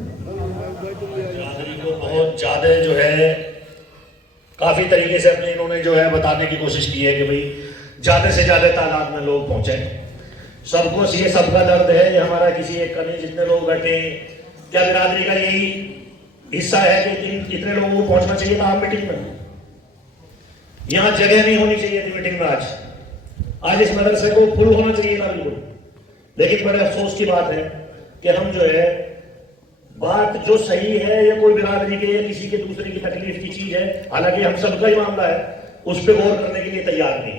बिरादरी को बहुत ज़्यादा जो है काफ़ी तरीके से अपने इन्होंने जो है बताने की कोशिश की है कि भाई ज़्यादा से ज़्यादा तादाद में लोग पहुँचे। सबको ये सबका दर्द है, ये हमारा किसी एक का नहीं। जितने लोग बैठे क्या बिरादरी का यही हिस्सा है कि इतने लोगों को पहुँचना चाहिए था आप मीटिंग में? यहाँ जगह नहीं होनी चाहिए थी मीटिंग में। आज इस मदरसे को फुल होना चाहिए था बिल्कुल। लेकिन बड़े अफसोस की बात है कि हम जो है बात जो सही है या कोई बिरादरी के या किसी के दूसरे की तकलीफ की चीज है, हालांकि हम सबका ही मामला है, उस पर गौर करने के लिए तैयार नहीं।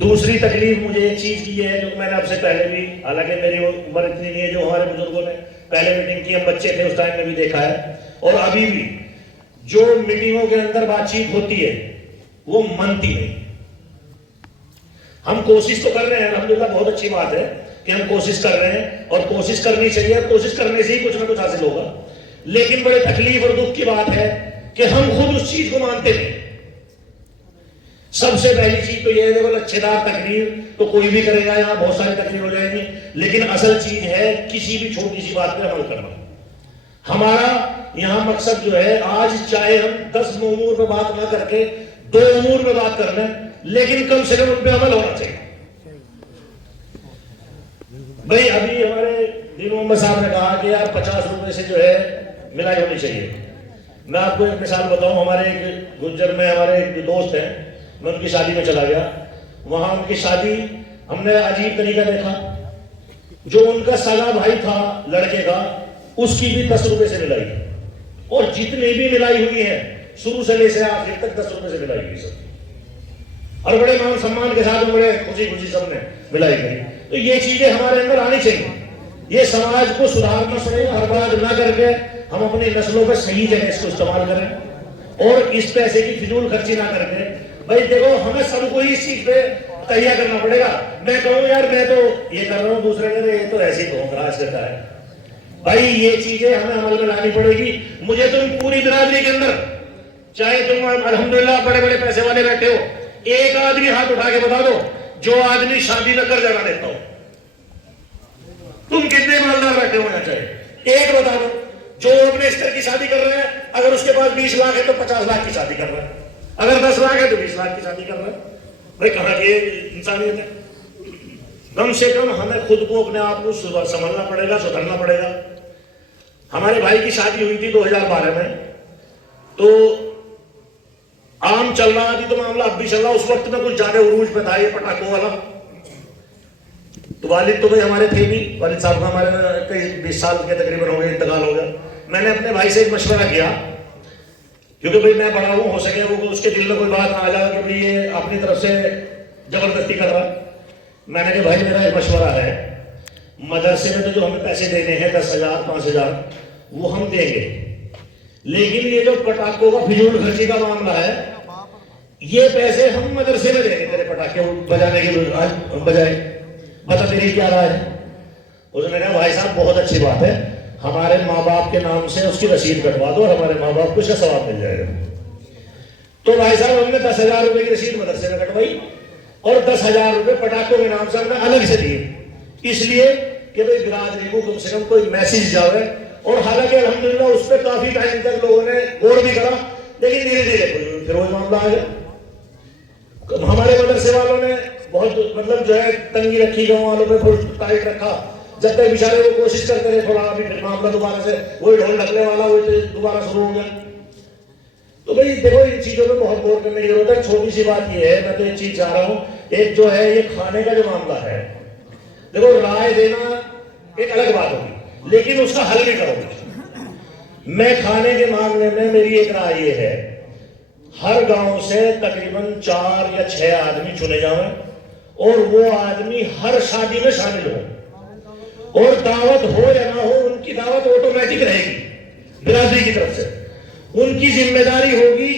दूसरी तकलीफ मुझे एक चीज की है जो मैंने आपसे पहले भी, हालांकि मेरी उम्र इतनी नहीं है जो हमारे बुजुर्गों ने पहले मीटिंग की, हम बच्चे थे उस टाइम में भी देखा है, और अभी भी जो मीटिंगों के अंदर बातचीत होती है वो मनती नहीं। हम कोशिश तो कर रहे हैं, अल्हम्दुलिल्लाह बहुत अच्छी बात है कि हम कोशिश कर रहे हैं, और कोशिश करनी चाहिए, कोशिश करने से ही कुछ ना कुछ हासिल होगा। लेकिन बड़े तकलीफ और दुख की बात है कि हम खुद उस चीज को मानते नहीं। सबसे पहली चीज तो यह है, देखो लच्छेदार तकरीर तो कोई भी करेगा, यहाँ बहुत सारी तकरीर हो जाएगी, लेकिन असल चीज है किसी भी छोटी सी बात पे अमल करना। हमारा यहाँ मकसद जो है, आज चाहे हम 10 उमूर पे बात ना करके 2 उमूर पे बात कर लें, लेकिन कम से कम उन पे अमल होना चाहिए। भाई अभी हमारे दिन मोहम्मद साहब ने कहा कि यार 50 रुपए से जो है मिलाई होनी चाहिए। मैं आपको एक मिसाल बताऊं, हमारे एक गुज्जर में हमारे एक दोस्त हैं, मैं उनकी शादी में चला गया। वहां उनकी शादी हमने अजीब तरीका देखा, जो उनका सगा भाई था लड़के का, उसकी भी 10 रुपए से मिलाई, और जितनी भी मिलाई हुई है शुरू से लेकर आखिर तक 10 रुपए से मिलाई हुई सब, और बड़े मान सम्मान के साथ बड़े खुशी खुशी सबने मिलाई गई। तो ये चीजें हमारे अंदर आनी चाहिए, ये समाज को सुधारना पड़ेगा। हर बात ना करके हम अपनी नस्लों पर सही जगह इसको इस्तेमाल करें, और इस पैसे की फिजूल खर्ची ना करके। भाई देखो, हमें सबको इस चीज पे तैयार करना पड़ेगा। मैं कहूँ यार मैं तो ये कर रहा हूँ, दूसरे कह रहे ये तो ऐसे ही धोखराज करता है। भाई ये चीजें हमें अमल में लानी पड़ेगी। मुझे तुम पूरी बिरादरी के अंदर, चाहे तुम अल्हम्दुलिल्लाह बड़े बड़े पैसे वाले बैठे हो, एक आदमी हाथ उठा के बता दो जो आदमी शादी न कर जाना देता हो। तुम कितने मालदार बैठे हो यहाँ, चाहे एक बता दो जो अपने स्तर की शादी कर रहे हैं। अगर उसके पास 20 लाख है तो 50 लाख की शादी कर रहा है, अगर 10 लाख है तो 20 लाख की शादी कर रहा है। भाई कहाँ की इंसानियत है? कम से कम हमें खुद को, अपने आप को संभलना पड़ेगा, सुधरना पड़ेगा। हमारे भाई की शादी हुई थी 2012 में, तो आम चल रहा थी तो मामला अब भी चल रहा। उस वक्त में कुछ ज्यादा उरूज पे था ये पटाखों वाला। तो वालिद तो भाई हमारे थे भी, वालिद साहब का हमारे कई 20 साल के तकरीबन हो गए, इंतकाल हो गया। मैंने अपने भाई से एक मशवरा किया, क्योंकि भाई मैं बड़ा हूं, हो सके वो उसके दिल में कोई बात ना आ जाए कि भाई ये अपनी तरफ से जबरदस्ती कर रहा है। मैंने कहा भाई मेरा एक मशवरा है, मदरसे में तो जो हमें पैसे देने हैं 10,000 5,000 वो हम देंगे, लेकिन ये जो पटाखों का फिजूल खर्ची का मामला है, ये पैसे हम मदरसे में देंगे तेरे पटाखे बजाने के बजाय। बता तेरी क्या राय है? उसने कहा भाई साहब बहुत अच्छी बात है, हमारे माँ बाप के नाम से उसकी रसीद कटवा दो, हमारे माँ बाप को उसका सवाब मिल जाएगा। तो भाई साहब हमने 10,000 रुपए की रसीद मदरसे में कटवाई, और 10,000 रुपए पटाखों के नाम से हमने अलग से दिए, इसलिए कि भाई बिरादरी को कम से कम कोई मैसेज जाए। और हालांकि अल्हम्दुलिल्लाह उस पर काफी टाइम तक लोगों ने गौर भी करा, लेकिन धीरे धीरे फिर वो मामला आ गया। हमारे मदरसे वालों ने बहुत मतलब जो है तंगी रखी, गाँव वालों पे फुल टाइट रखा, जब तक बेचारे वो कोशिश करते रहे। थोड़ा अभी मामला दोबारा से वही ढोल ढकने वाला वही दोबारा शुरू हो गया। तो भाई देखो, इन चीजों पे बहुत गौर करने की जरूरत है। छोटी सी बात ये है, मैं तो एक चीज चाह रहा हूँ, एक जो है ये खाने का जो मामला है, देखो राय देना एक अलग बात होगी, लेकिन उसका हल भी करोगे। मैं खाने के मामले में मेरी एक राय ये है, हर गांव से तकरीबन 4 या 6 आदमी चुने जाएं, और वो आदमी हर शादी में शामिल हो, और दावत हो या ना हो उनकी दावत ऑटोमेटिक रहेगी बिरादरी की तरफ से। उनकी जिम्मेदारी होगी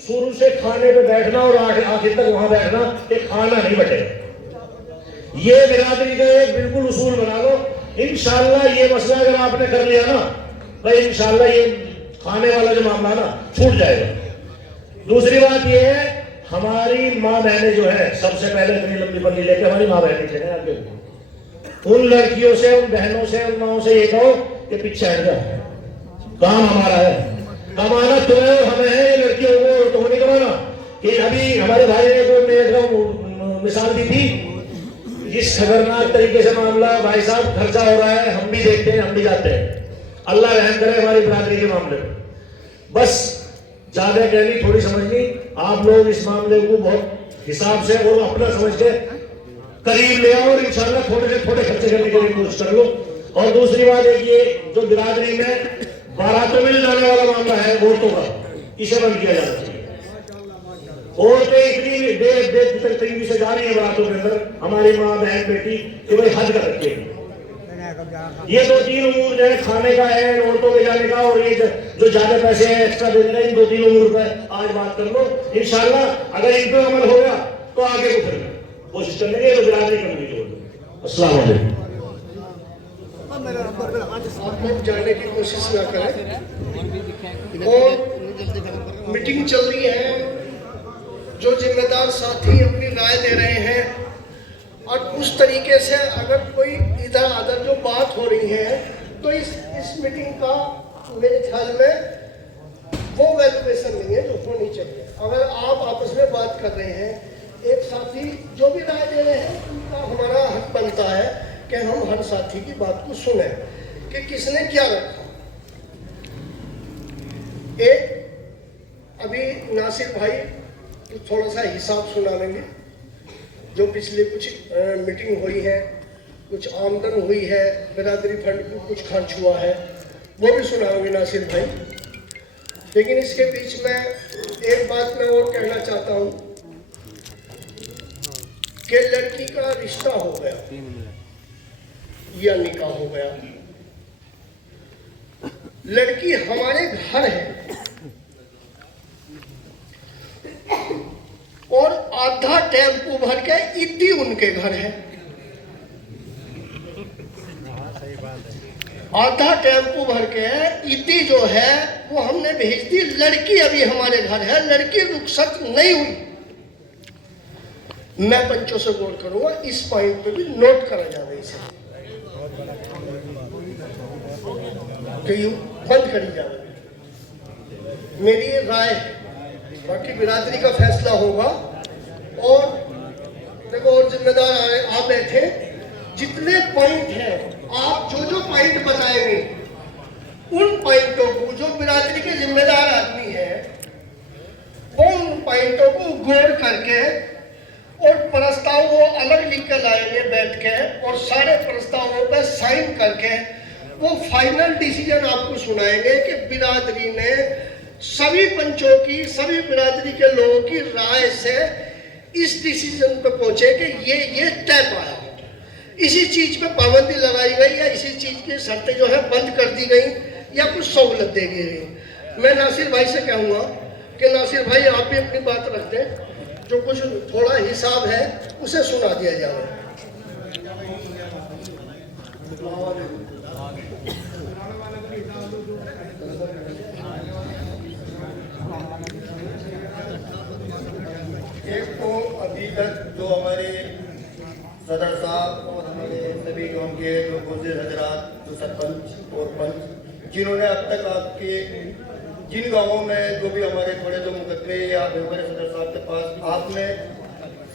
शुरू से खाने पे बैठना और आखिर तक वहां बैठना, एक खाना नहीं बटेगा। ये बिरादरी का एक बिल्कुल उसूल बना लो। इंशाअल्लाह ये मसला अगर आपने कर लिया ना भाई, इंशाअल्लाह ये खाने वाला जो मामला ना छूट जाएगा। दूसरी बात ये है, हमारी माँ बहनें जो है, सबसे पहले इतनी लंबी पल्ली लेके हमारी माँ बहनें थे, उन लड़कियों से, उन बहनों से, उन माओं से ये कहो कि पीछे हट जा, काम हमारा है, कमाना तुम्हें और हमें है, लड़कियों को तो नहीं कमाना। कि अभी हमारे भाई ने को मिसाल दी थी, जिस खतरनाक तरीके से मामला भाई साहब खर्चा हो रहा है, हम भी देखते हैं, हम भी जाते हैं। अल्लाह रहम करे हमारी बिरादरी के मामले में। बस ज्यादा कहनी थोड़ी समझनी, आप लोग इस मामले को बहुत हिसाब से और अपना समझ के करीब ले आओ और इंशाल्लाह थोड़े से थोड़े खर्चे करने के लिए कोशिश कर लो। और दूसरी बात है कि ये जो बिरादरी में बारातों में जाने वाला मामला है औरतों का, इसे बंद किया जाना चाहिए। औरतें इतनी बेतरतीबी से जा रही है बारातों के अंदर, हमारी माँ बहन बेटी, कि भाई हज कर रखी है। ये 2-3 उमूर जो है खाने का है, औरतों के जाने का, और ये जो ज्यादा पैसे हैं एक्स्ट्रा देने का, इन 2-3 उमूर पर आज बात कर लो। इंशाल्लाह अगर इन पे अमल हो गया तो आगे को फिर कोशिश करेंगे तो बिरादरी करने की जरूरत। अस्सलाम वालेकुम। आप लोग जानने की कोशिश ना करें, और मीटिंग चल रही है, जो जिम्मेदार साथी अपनी राय दे रहे हैं, और उस तरीके से अगर कोई इधर उधर जो बात हो रही है तो इस मीटिंग का मेरे ख्याल में वो वैल्यूएशन नहीं है जो होनी चाहिए। अगर आप आपस में बात कर रहे हैं, एक साथी जो भी राय दे रहे हैं, उनका हमारा हक बनता है कि हम हर साथी की बात को सुने कि किसने क्या रखा। एक अभी नासिर भाई थोड़ा सा हिसाब सुना लेंगे, जो पिछले कुछ मीटिंग हुई है, कुछ आमदन हुई है, बिरादरी फंड को कुछ खर्च हुआ है, वो भी सुनाओगे नासिर भाई। लेकिन इसके बीच में एक बात मैं और कहना चाहता हूँ कि लड़की का रिश्ता हो गया या निकाह हो गया, लड़की हमारे घर है और आधा टेम्पो भर के इतनी उनके घर है, आधा टेम्पो भर के इतनी जो है वो हमने भेज दी। लड़की अभी हमारे घर है, लड़की रुखसत नहीं हुई। मैं पंचों से गौर करूंगा, इस पॉइंट पे भी नोट करा जाए, इसे बंद करी जाए, मेरी ये राय है। बाकी बिरादरी का फैसला होगा। और देखो, और जिम्मेदार आप बैठे, जितने पॉइंट हैं, आप जो पॉइंट बताएंगे उन पॉइंटों को, जो बिरादरी के जिम्मेदार आदमी है वो उन पॉइंटों को गौर करके और प्रस्ताव वो अलग लिख कर लाएंगे बैठ के, और सारे प्रस्तावों पर साइन करके वो फाइनल डिसीजन आपको सुनाएंगे कि बिरादरी ने सभी पंचों की, सभी बिरादरी के लोगों की राय से इस डिसीजन पे पहुंचे कि ये तय पाया, इसी चीज पे पाबंदी लगाई गई या इसी चीज की शर्तें जो है बंद कर दी गई या कुछ सहूलत दे दी गई। मैं नासिर भाई से कहूँगा कि नासिर भाई आप भी अपनी बात रख दें, जो कुछ थोड़ा हिसाब है उसे सुना दिया जाए। एक तो अभी तक जो हमारे सदर साहब और हमारे सभी गाँव के जो गुजर हजरात, जो सरपंच और पंच, जिन्होंने अब तक आपके जिन गाँवों में जो भी हमारे थोड़े जो मुकदमे या हमारे सदर साहब के पास आपने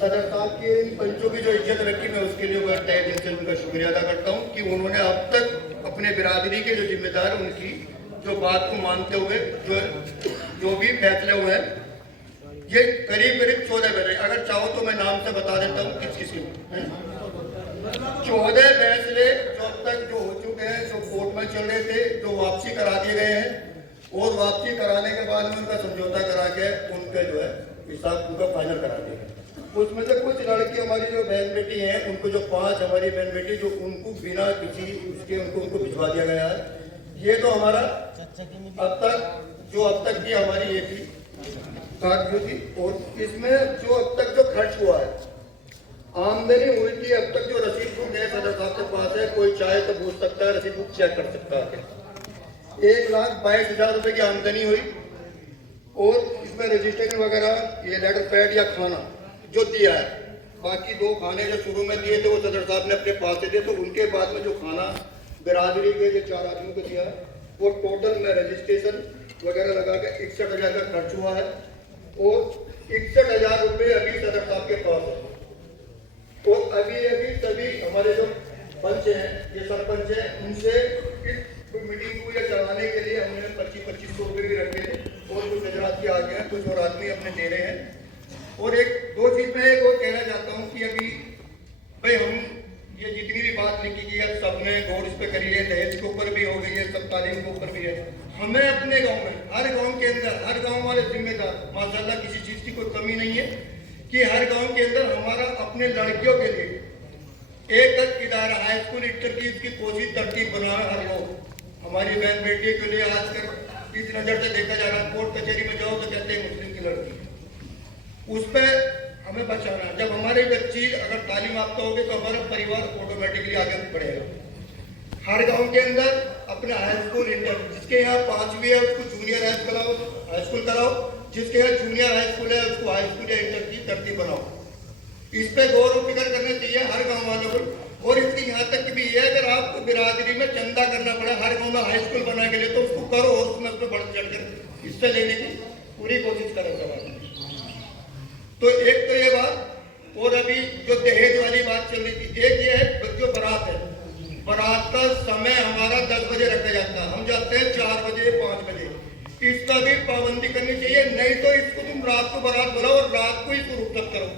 सदर साहब के पंचों की जो इज्जत रखी, मैं उसके लिए मैं तहे दिल से उनका शुक्रिया अदा करता हूँ कि उन्होंने अब तक अपने बिरादरी के जो जिम्मेदार उनकी जो बात को मानते हुए जो भी फैसले हुए हैं, ये करीब 14 फैसले, अगर चाहो तो मैं नाम से बता देता हूँ किस किसी 14 फैसले जो अब तक जो हो चुके हैं, जो कोर्ट में चल रहे थे, जो वापसी करा दिए गए हैं, और वापसी कराने के बाद में उनका समझौता करा के उनका जो है हिसाब उनका फाइनल करा दिया गया। उसमें से कुछ लड़की हमारी जो बहन बेटी हैं, उनको जो 5 हमारी बहन बेटी जो उनको बिना किसी उसके उनको भिजवा दिया गया है। ये तो हमारा अब तक की हमारी ये थी कागजों की, और इसमें जो अब तक जो खर्च हुआ है, आमदनी हुई थी, अब तक जो रसीद बुक है सदर साहब के पास है, कोई चाहे तो पूछ सकता है, रसीद बुक चेक कर सकता है। 1,22,000 रुपए की आमदनी हुई, और इसमें रजिस्ट्रेशन वगैरह, ये लेटर पैड या खाना जो दिया है, बाकी 2 खाने जो शुरू में दिए थे वो सदर साहब ने अपने पास से दिए, तो उनके बाद में जो खाना बिरादरी के जो 4 आदमियों को दिया है, वो टोटल में रजिस्ट्रेशन वगैरह लगा के 61,000 का खर्च हुआ है और 61,000 रुपये अभी सदर साहब के पास है। तो अभी सभी हमारे जो पंच हैं, ये सरपंच हैं, उनसे इस मीटिंग को ये चलाने के लिए हमने 2500 रुपये भी रखे थे और कुछ गुजरात के आगे हैं, कुछ और आदमी अपने दे रहे हैं। और एक दो चीज मैं एक और कहना चाहता हूँ कि अभी भाई हम ये जितनी भी बात लिखी गई है सबने गौर इस पे करी है, दहेज के ऊपर भी हो गई है, सब तालीम के ऊपर भी है। हमें अपने गांव में, हर गांव के अंदर, हर गांव वाले जिम्मेदार, माशाल्लाह किसी चीज की कोई कमी नहीं है कि हर गांव के अंदर हमारा अपने लड़कियों के लिए एक इदारा हाई स्कूल इंटर की इसकी कोशिश तरतीब बना हर लोग। हमारी बहन बेटी के लिए आजकल इस नजर से देखा जा रहा है, कोर्ट कचहरी में जाओ तो कहते हैं मुस्लिम की लड़की, उस पर हमें बचाना। जब हमारे बच्ची अगर तालीम याफ्ता होगी तो हमारा परिवार ऑटोमेटिकली आगे बढ़ेगा। हर गांव के अंदर अपना हाई स्कूल इंटर, जिसके यहाँ 5वीं है उसको जूनियर हाई स्कूल कराओ, जिसके यहाँ जूनियर हाई स्कूल है उसको हाई स्कूल या इंटर की तरतीब बनाओ। इस पे गौर और फिक्र करना चाहिए हर गाँव वालों को। और इसकी यहाँ तक भी है, अगर आपको बिरादरी में चंदा करना पड़े हर गाँव में हाई स्कूल बनाने के लिए तो उसको करो और उसमें बढ़ चढ़ कर हिस्से लेने की पूरी कोशिश करो समाज। तो एक तो ये बात, और अभी जो दहेज वाली बात चल रही थी, एक ये है जो बारात है, बारात का समय हमारा 10 बजे रखा जाता है, हम जाते हैं 4 बजे 5 बजे। इसका भी पाबंदी करनी चाहिए, नहीं तो इसको तुम रात को बारात बुलाओ और रात को इसको रुखसत करो,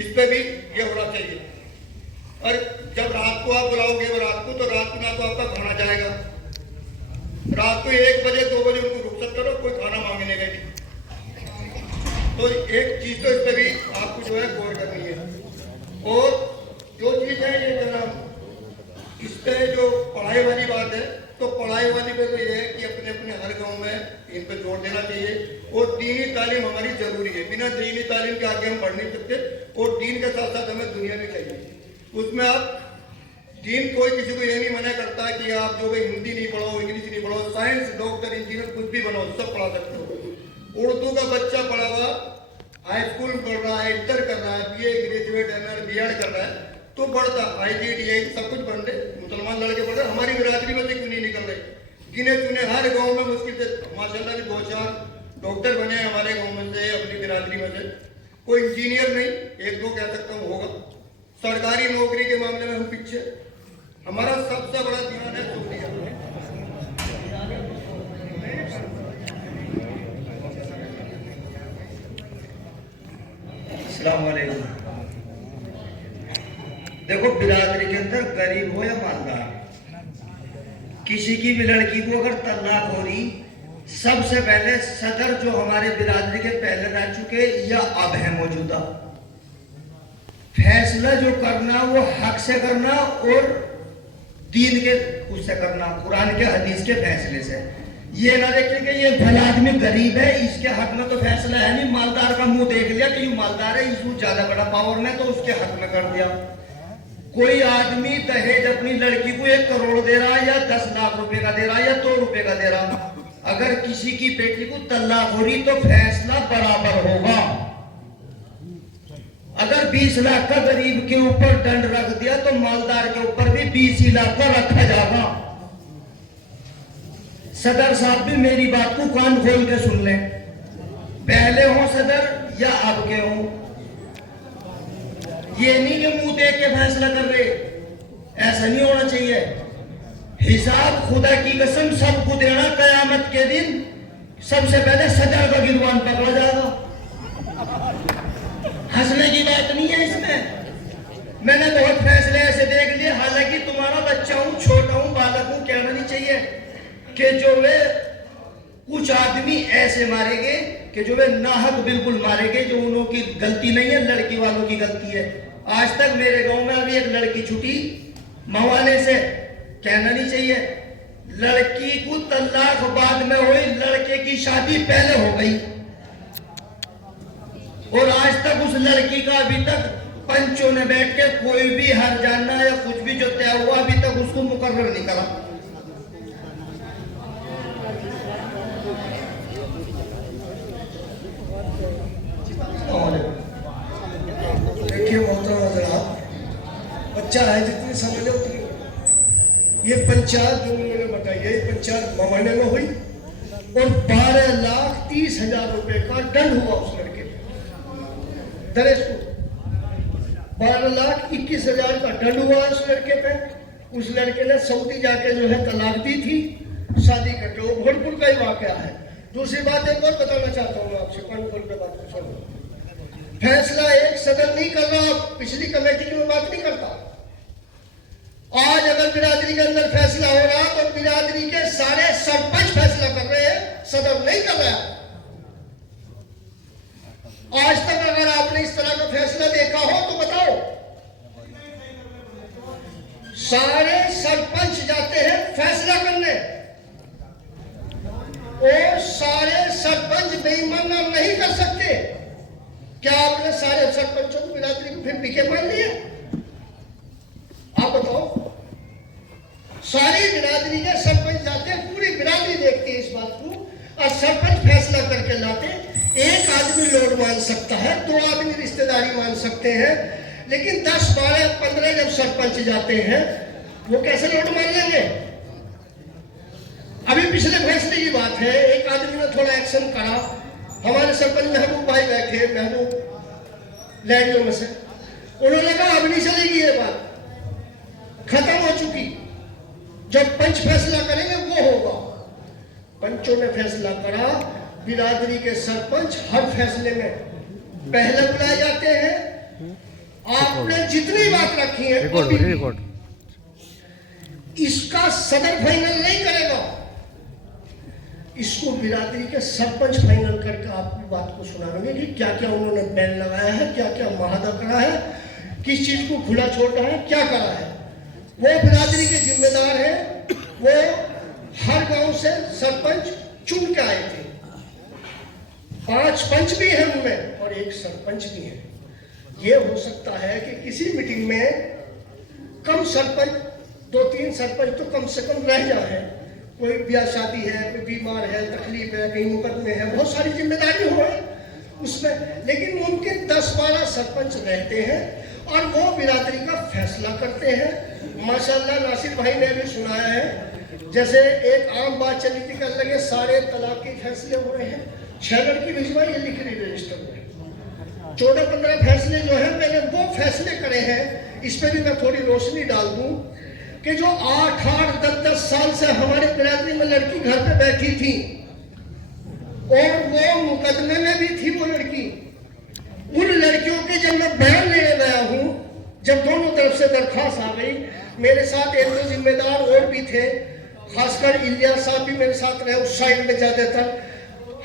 इस पे भी ये होना चाहिए। और जब रात को आप बुलाओगे बारात को तो रात को ना तो आपका खाना जाएगा, रात को 1 बजे 2 बजे उनको रुखसत करो, कोई खाना मांगने का नहीं। तो एक चीज तो इस पर भी आपको जो है गौर करनी है। और जो चीज है ये जनाब, इस पे जो पढ़ाई वाली बात है, तो पढ़ाई वाली पे तो ये है कि अपने अपने हर गांव में इन पे जोर देना चाहिए। और दीनी तालीम हमारी जरूरी है, बिना दीनी तालीम के आगे हम बढ़ नहीं सकते। और दीन के साथ साथ हमें दुनिया भी चाहिए। उसमें आप दीन, कोई किसी को ये नहीं मना करता कि आप जो भाई हिंदी नहीं पढ़ो, इंग्लिश नहीं पढ़ो, साइंस, डॉक्टर, इंजीनियर कुछ भी बनो, सब पढ़ा सकते हो। उर्दू का बच्चा पढ़ा हुआ हाई स्कूल पढ़ रहा है, इंटर कर रहा है, बीए, ग्रेजुएट, एमए, बीएड कर रहा है, तो बढ़ता IIT सब कुछ बन रहे, मुसलमान लड़के पढ़ रहे, हमारी बिरादरी में से क्यों नहीं निकल रहे? गिने चुने हर गांव में मुश्किल से माशाल्लाह 2-4 डॉक्टर बने हमारे गांव में से, अपनी बिरादरी में से। कोई इंजीनियर नहीं, 1-2 कह सकता हूँ होगा। सरकारी नौकरी के मामले में हम पीछे, हमारा सबसे बड़ा ध्यान है शुक्रिया। देखो, बिरादरी के अंदर गरीब हो या मालदार, किसी की भी लड़की को अगर तलाक हो रही, सबसे पहले सदर जो हमारे बिरादरी के पहले रह चुके या अब है मौजूदा, फैसला जो करना वो हक से करना और दीन के उससे करना, कुरान के हदीस के फैसले से। ये ना देखें कि ये भला आदमी गरीब है, इसके हक में तो फैसला है नहीं, मालदार का मुंह देख लिया कि ये मालदार है, इसको ज्यादा बड़ा पावर में तो उसके हक में कर दिया। कोई आदमी दहेज अपनी लड़की को 1 करोड़ दे रहा है या 10 लाख रुपए का दे रहा है या 2 रुपए का दे रहा, अगर किसी की बेटी को तलाक हो रही तो फैसला बराबर होगा। अगर 20 लाख का गरीब के ऊपर दंड रख दिया तो मालदार के ऊपर भी 20 लाख का रखा जाएगा। सदर साहब भी मेरी बात को कान खोल के सुन लें, पहले हो सदर या अब के हो, ये नहीं कि मुंह देख के फैसला कर रहे, ऐसा नहीं होना चाहिए। हिसाब खुदा की कसम सबको देना, कयामत के दिन सबसे पहले सदर का गिरवान पकड़ा जाएगा। हंसने की बात नहीं है इसमें। मैंने बहुत फैसले ऐसे देख लिए, हालांकि तुम्हारा बच्चा हूं, छोटा हूं, बालक हूं, कहना नहीं चाहिए कि जो वे कुछ आदमी ऐसे मारेंगे कि जो वे नाहक बिल्कुल मारेंगे, जो उन्हों की गलती नहीं है, लड़की वालों की गलती है। आज तक मेरे गांव में अभी एक लड़की छुटी मवाने से, कहना नहीं चाहिए, लड़की को तलाक बाद में हुई, लड़के की शादी पहले हो गई और आज तक उस लड़की का अभी तक पंचों ने बैठ के कोई भी हर जानना या कुछ भी जो तय हुआ अभी तक उसको मुकर्रर नहीं करा। देखिए मोहतरम हज़रात, बच्चा है जितनी समझ लो उतनी, ये पंचायत जो उन्होंने बताई है, ये पंचायत मवाने में हुई और 12,30,000 रुपए का दंड हुआ उस लड़के पे। दरेश को 12,21,000 का दंड हुआ उस लड़के पे। उस लड़के ने सऊदी जाके जो है तलाक दी थी शादी करके। वो भोजपुर का ही वाकया है। दूसरी बात एक और बताना चाहता हूँ आपसे, कौन पे बात को सुनो। फैसला एक सदन नहीं कर रहा, पिछली कमेटी की मैं बात नहीं करता। आज अगर बिरादरी के अंदर फैसला हो रहा तो बिरादरी के सारे सरपंच फैसला कर रहे हैं, सदन नहीं कर रहा। आज तक अगर आपने इस तरह का फैसला देखा हो तो बताओ। सारे सरपंच जाते हैं फैसला करने और सारे सरपंच बेईमानी नहीं कर सकते। क्या आपने सारे सरपंचों को बिरादरी को फिर पीके मान लिया? आप बताओ। सारी बिरादरी के सरपंच जाते हैं, पूरी बिरादरी देखती है इस बात को और सरपंच फैसला करके लाते। एक आदमी लोड मान सकता है, 2 आदमी रिश्तेदारी मान सकते हैं, लेकिन 10, 12, 15 जब सरपंच जाते हैं वो कैसे लोड मान लेंगे? अभी पिछले फैसले की बात है, एक आदमी ने थोड़ा एक्शन करा। हमारे सरपंच महबूब भाई बैठे, महबूब लैंडियों में से, उन्होंने कहा अब नहीं चलेगी ये बात, खत्म हो चुकी, जब पंच फैसला करेंगे वो होगा। पंचों ने फैसला करा, बिरादरी के सरपंच हर फैसले में पहले बुलाए जाते हैं। आपने जितनी बात रखी है इसका सदर फाइनल नहीं करेगा, इसको बिरादरी के सरपंच फाइनल करके आपकी बात को सुनाएंगे कि क्या क्या उन्होंने बैन लगाया है, क्या क्या माहदा करा है, किस चीज को खुला छोड़ा है, क्या करा है। वो बिरादरी के जिम्मेदार हैं, वो हर गांव से सरपंच चुन के आए थे। 5 पंच भी हैं उनमें और 1 सरपंच भी है। ये हो सकता है कि किसी मीटिंग में कम सरपंच, 2-3 सरपंच तो कम से कम रह जाए। कोई ब्याह शादी है, कोई बीमार है, तकलीफ है, कहीं मुकदमे है, बहुत सारी जिम्मेदारी हो उसमें, लेकिन मुमकिन 10-12 सरपंच रहते हैं और वो बिरादरी का फैसला करते हैं। माशाल्लाह नासिर भाई ने भी सुनाया है, जैसे एक आम बात चली थी, कर लगे सारे तलाक के फैसले हो रहे हैं, 6 लड़की भिजवाई, ये लिख रही रजिस्टर में। 14-15 फैसले जो है मैंने वो फैसले करे हैं। इस पर भी मैं थोड़ी रोशनी डाल दूं कि जो 8-8, 10-10 साल से हमारे बिरादरी में लड़की घर पे बैठी थी और वो मुकदमे में भी थी वो लड़की, उन लड़कियों के जब मैं बयान लेने गया हूं, जब दोनों तरफ से दरखास्त आ गई, मेरे साथ 1-2 जिम्मेदार और भी थे, खासकर इलियास साहब भी मेरे साथ रहे उस साइड में ज्यादातर।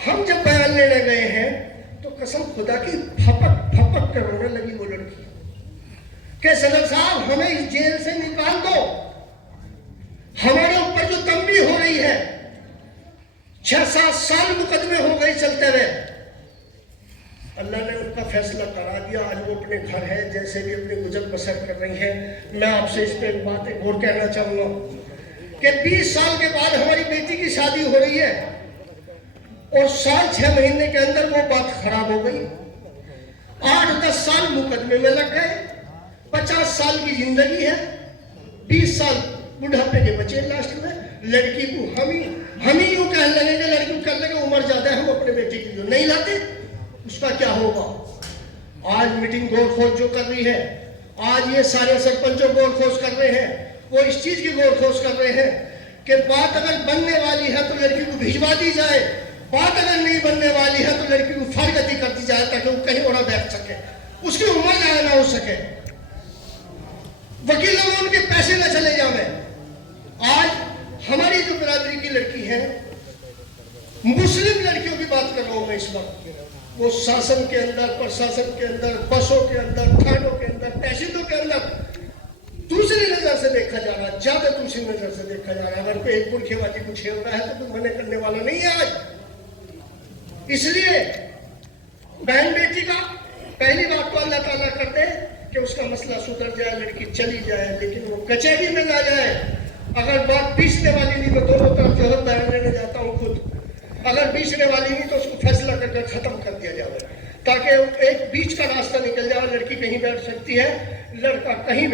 हम जब बयान लेने गए हैं तो कसम खुदा की फपक फपक कर रोने लगी वो लड़की कि सदर साहब हमें इस जेल से निकाल दो, हमारे ऊपर जो तंबी हो रही है, 6-7 साल मुकदमे हो गए चलते हुए। अल्लाह ने उनका फैसला करा दिया, आज वो अपने घर है, जैसे भी अपनी गुजर बसर कर रही है। मैं आपसे इस पर बात एक और कहना चाहूंगा कि 20 साल के बाद हमारी बेटी की शादी हो रही है और 6 महीने के अंदर वो बात खराब हो गई। 8-10 साल मुकदमे में लग गए, 50 साल की जिंदगी है, 20 साल बुढ़ापे के बचे लास्ट में। लड़की को हम ही यूं कहने लगेंगे, लड़की को कर लेंगे उम्र ज्यादा है, हम अपने बेटे की जो नहीं लाते उसका क्या होगा। आज मीटिंग गौर खोज जो कर रही है, आज ये सारे सरपंच जो गौर खोज कर रहे हैं, वो इस चीज की गौर खोज कर रहे हैं कि बात अगर बनने वाली है तो लड़की को भिजवा दी जाए, बात अगर नहीं बनने वाली है तो लड़की को फरगति कर दी जाए ताकि वो कहीं और बैठ सके, उसकी उम्र ज्यादा ना हो सके, वकीलों में उनके पैसे न चले जावे। आज हमारी जो बिरादरी की लड़की है, मुस्लिम लड़कियों की बात कर रहा हूं मैं इस वक्त, वो शासन के अंदर, प्रशासन के अंदर, बसों के अंदर, थानों के अंदर, तहसीलों के अंदर दूसरी नजर से देखा जा रहा है, ज्यादा दूसरी नजर से देखा जा रहा है। अगर कोई एक पुरखेबाजी को छेड़ रहा है तो कोई मना करने वाला नहीं है आज। इसलिए बहन बेटी का पहली बात तो अल्लाह ताला करते हैं कि उसका मसला सुधर जाए, लड़की चली जाए, लेकिन वो कचहरी में ना जाए। अगर बात पीछने वाली नहीं, मैं दोनों तरफ जो है बयान लेने जाता हूँ खुद, अगर पीछने वाली नहीं तो उसको फैसला करके खत्म कर दिया जाए ताकि एक बीच का रास्ता निकल जाए। लड़की कहीं बैठ सकती है, लड़का कहीं